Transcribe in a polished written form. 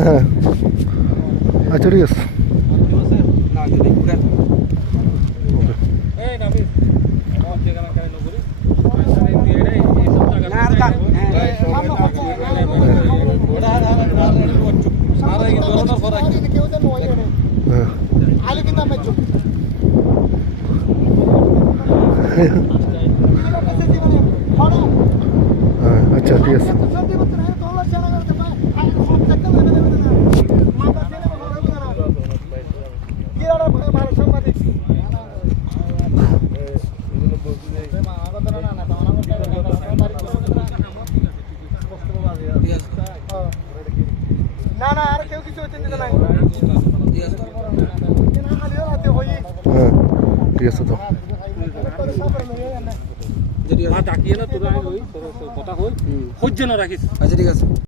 হ্যাঁ আচ্ছা ঠিক আছে আচ্ছা ঠিক আছে না না আর কেউ কিছু হচ্ছে না হ্যাঁ ঠিক আছে তো ডাকিয়ে না তোরা কথা হই সহ্য না রাখিস। আচ্ছা ঠিক আছে।